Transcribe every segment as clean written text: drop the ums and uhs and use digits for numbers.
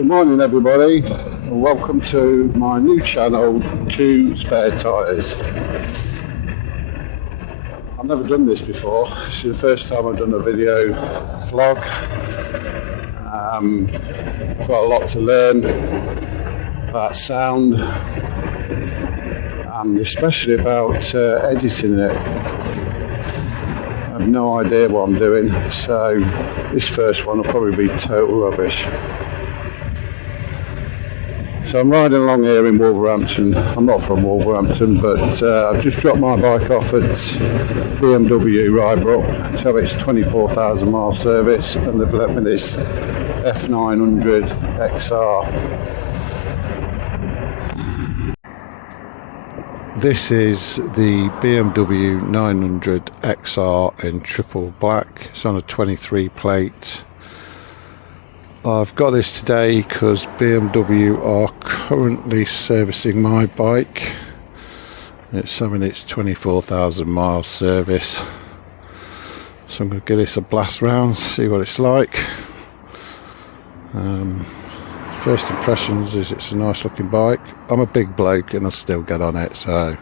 Good morning everybody, and welcome to my new channel, Two Spare Tyres. I've never done this before. This is the first time I've done a video vlog. Got a lot to learn about sound and especially about editing it. I have no idea what I'm doing, so this first one will probably be total rubbish. So I'm riding along here in Wolverhampton. I'm not from Wolverhampton, but I've just dropped my bike off at BMW Rybrook. So it's 24,000 mile service, and they've left me this F900 XR. This is the BMW 900 XR in triple black. It's on a 23 plate. I've got this today because BMW are currently servicing my bike. It's having its 24,000 mile service. So I'm going to give this a blast round, see what it's like. First impressions is it's a nice looking bike. I'm a big bloke and I still get on it, so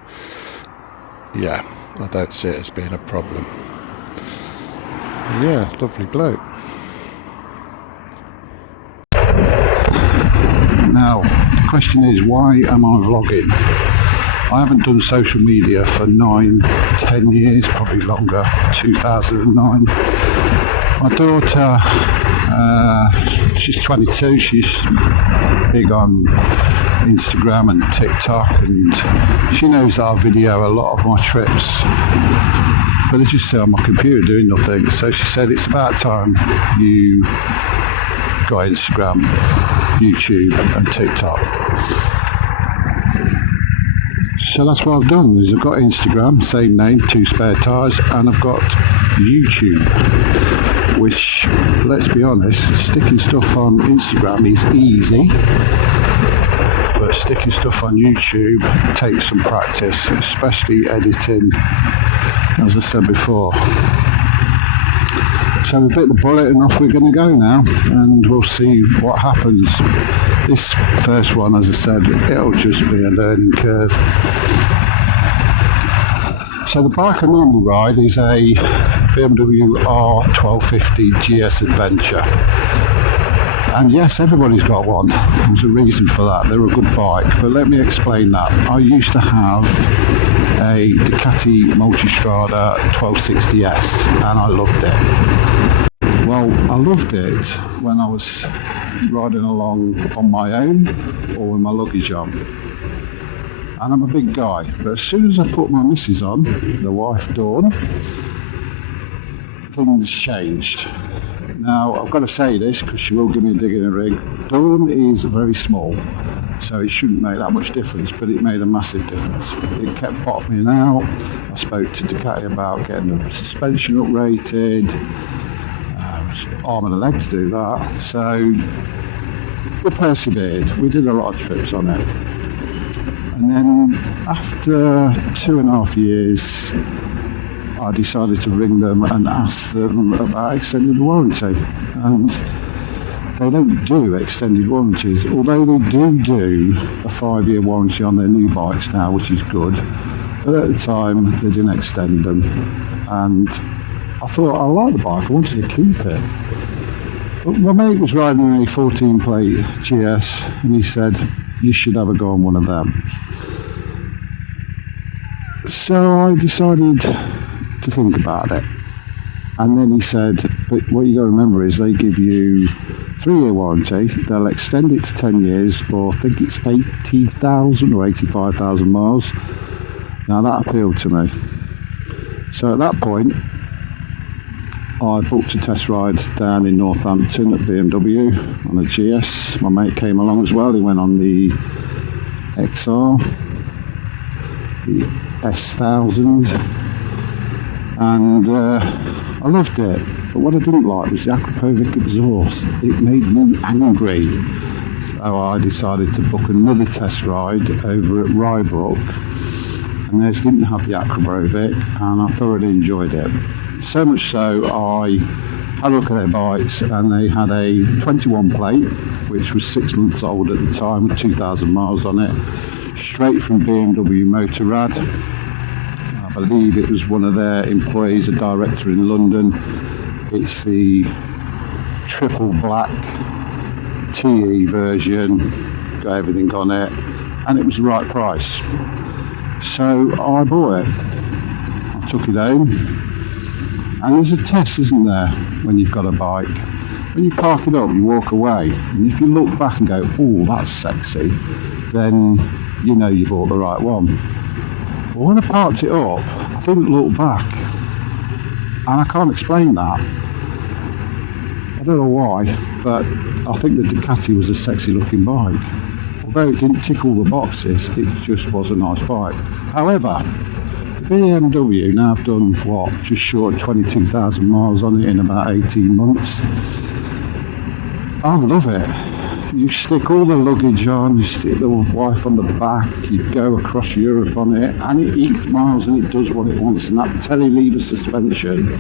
yeah, I don't see it as being a problem. Yeah, lovely bloke. Now, the question is, why am I vlogging? I haven't done social media for 9-10 years, probably longer, 2009. My daughter, she's 22, she's big on Instagram and TikTok, and she knows that I video a lot of my trips, but I just sit on my computer doing nothing. So she said, it's about time you got Instagram, YouTube and TikTok. So that's what I've done, is I've got Instagram, same name, Two Spare Tyres, and I've got YouTube, which, let's be honest, sticking stuff on Instagram is easy, but sticking stuff on YouTube takes some practice, especially editing, as I said before. So we bit the bullet and off we're going to go now, and we'll see what happens. This first one, as I said, it'll just be a learning curve. So the bike I normally ride is a BMW R1250 GS Adventure. And yes, everybody's got one. There's a reason for that. They're a good bike, but let me explain that. I used to have a Ducati Multistrada 1260S and I loved it. Well, I loved it when I was riding along on my own or with my luggage on. And I'm a big guy, but as soon as I put my missus on, the wife Dawn, things changed. Now, I've got to say this because she will give me a dig in the rig. Dawn is very small, so it shouldn't make that much difference, but it made a massive difference. It kept bottoming out. I spoke to Ducati about getting the suspension uprated. Arm and a leg to do that, so we persevered. We did a lot of trips on it, and then after 2.5 years I decided to ring them and ask them about extended warranty, and they don't do extended warranties, although they do a 5-year warranty on their new bikes now, which is good, but at the time they didn't extend them, and I thought, I like the bike, I wanted to keep it. But my mate was riding a 14 plate GS and he said, you should have a go on one of them. So I decided to think about it. And then he said, but what you got to remember is they give you 3-year warranty, they'll extend it to 10 years, or I think it's 80,000 or 85,000 miles. Now that appealed to me. So at that point, I booked a test ride down in Northampton at BMW on a GS. My mate came along as well. He went on the XR, the S1000, and I loved it. But what I didn't like was the Akrapovic exhaust. It made me angry. So I decided to book another test ride over at Rybrook, and theirs didn't have the Akrapovic, and I thoroughly enjoyed it. So much so, I I look at their bikes, and they had a 21 plate, which was 6 months old at the time, with 2,000 miles on it, straight from BMW Motorrad. I believe it was one of their employees, a director in London. It's the triple black TE version, got everything on it, and it was the right price. So I bought it. I took it home. And there's a test, isn't there, when you've got a bike? When you park it up, you walk away, and if you look back and go, oh, that's sexy, then you know you bought the right one. But when I parked it up, I didn't look back, and I can't explain that. I don't know why, but I think the Ducati was a sexy looking bike. Although it didn't tick all the boxes, it just was a nice bike. However, BMW now have done what, just short of 22,000 miles on it in about 18 months. I love it. You stick all the luggage on, you stick the wife on the back, you go across Europe on it, and it ekes miles and it does what it wants. And that telelever suspension,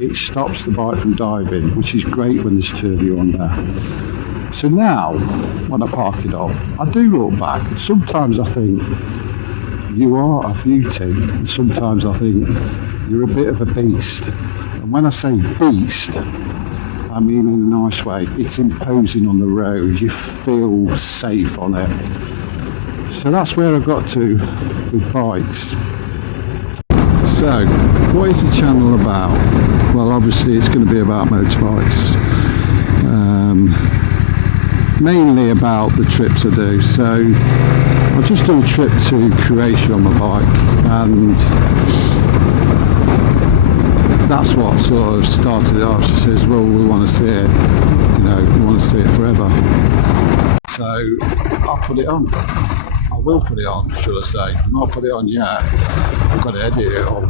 it stops the bike from diving, which is great when there's two of you on there. So now, when I park it up, I do look back. Sometimes I think, you are a beauty, and sometimes I think you're a bit of a beast. And when I say beast, I mean in a nice way. It's imposing on the road, you feel safe on it. So that's where I got to with bikes. So, what is the channel about? Well, obviously it's going to be about motorbikes. Mainly about the trips I do. So I've just done a trip to Croatia on my bike, and that's what sort of started it off. She says, well, we want to see it, you know, we want to see it forever. So I'll put it on. I will put it on, should I say. I'll not put it on yet. I've got to edit it on.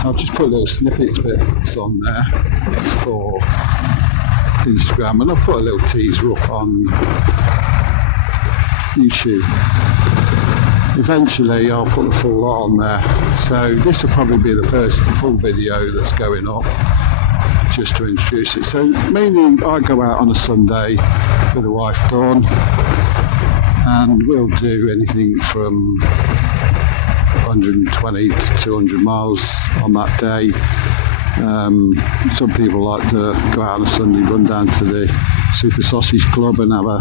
So I've just put little snippets bits on there for Instagram, and I'll put a little teaser up on YouTube. Eventually I'll put the full lot on there. So this will probably be the first full video that's going up, just to introduce it. So mainly I go out on a Sunday with the wife Dawn, and we'll do anything from 120 to 200 miles on that day. Some people like to go out on a Sunday, run down to the Super Sausage Club and have a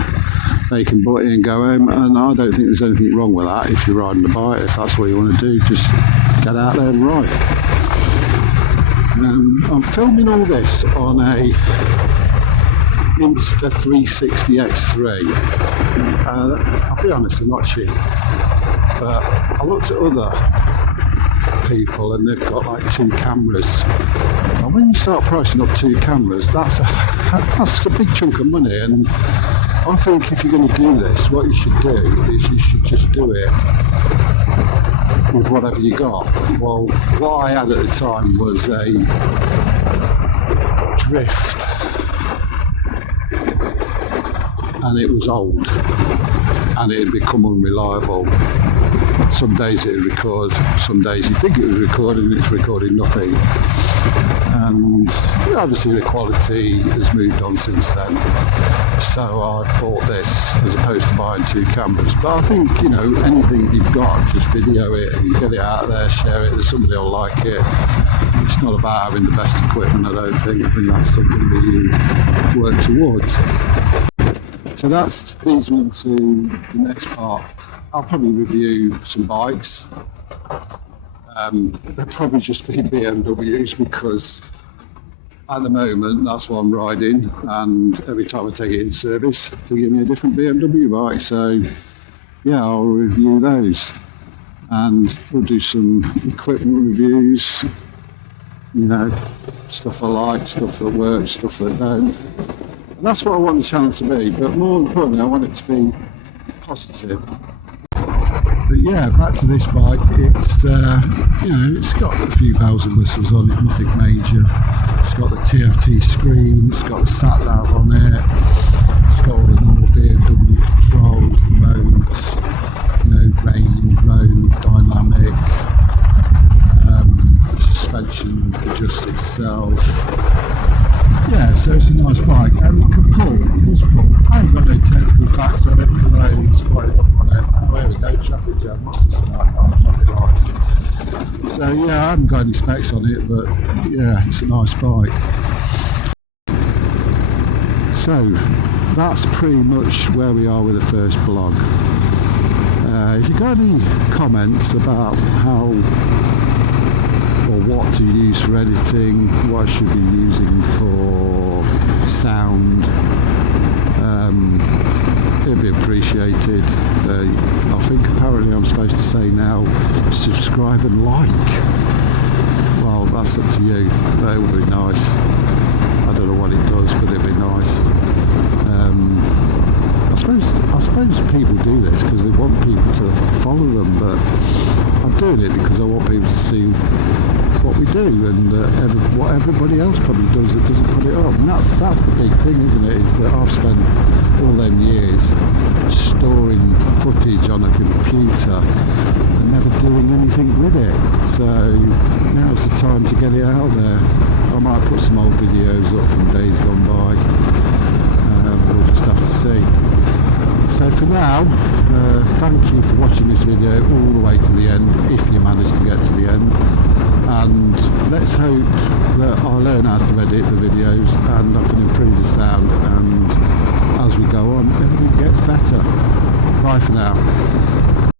bacon butty and go home, and I don't think there's anything wrong with that. If you're riding a bike, if that's what you want to do, just get out there and ride. I'm filming all this on a Insta360 X3. I'll be honest, I'm not cheap, but I looked at other people and they've got like 2 cameras, and when you start pricing up 2 cameras, that's a big chunk of money. And I think if you're going to do this, what you should do is you should just do it with whatever you got. Well, what I had at the time was a Drift, and it was old and it had become unreliable. Some days it would record, some days you think it was recording and it's recording nothing. And obviously the quality has moved on since then. So I bought this as opposed to buying 2 cameras. But I think, you know, anything you've got, just video it and get it out there, share it, somebody will like it. It's not about having the best equipment, I don't think. I think that's something that you work towards. So that leads me to the next part. I'll probably review some bikes. They'll probably just be BMWs, because at the moment that's what I'm riding, and every time I take it in service they give me a different BMW bike. So yeah, I'll review those, and we'll do some equipment reviews, you know, stuff I like, stuff that works, stuff that don't. And that's what I want the channel to be, but more importantly I want it to be positive. But yeah, back to this bike. It's you know, it's got a few bells and whistles on it, nothing major. It's got the TFT screen, it's got the sat nav on it, it's got all the normal BMW controls, the modes, you know, rain, road, dynamic, suspension adjusts itself. Yeah, so it's a nice bike, and it can pull, it does pull. I haven't got no technical facts on it, although it's quite enough on it. Oh, here we go, traffic jam, what's this tonight? Oh, traffic lights. So yeah, I haven't got any specs on it, but yeah, it's a nice bike. So, that's pretty much where we are with the first blog. If you've got any comments about how or what to use for editing, what I should be using for sound, it'd be appreciated. I think apparently I'm supposed to say now subscribe and like. Well, that's up to you. That would be nice. I don't know what it does, but it'd be nice. I suppose people do this because they want people to follow them, but I'm doing it because I want people to see what we do, and what everybody else probably does that doesn't put it up. And that's the big thing, isn't it? Is that I've spent all them years storing footage on a computer and never doing anything with it. So now's the time to get it out there. I might put some old videos up from days gone by. We'll just have to see. So for now, thank you for watching this video all the way to the end, if you managed to get to the end. And let's hope that I learn how to edit the videos and I can improve the sound, and as we go on, everything gets better. Bye for now.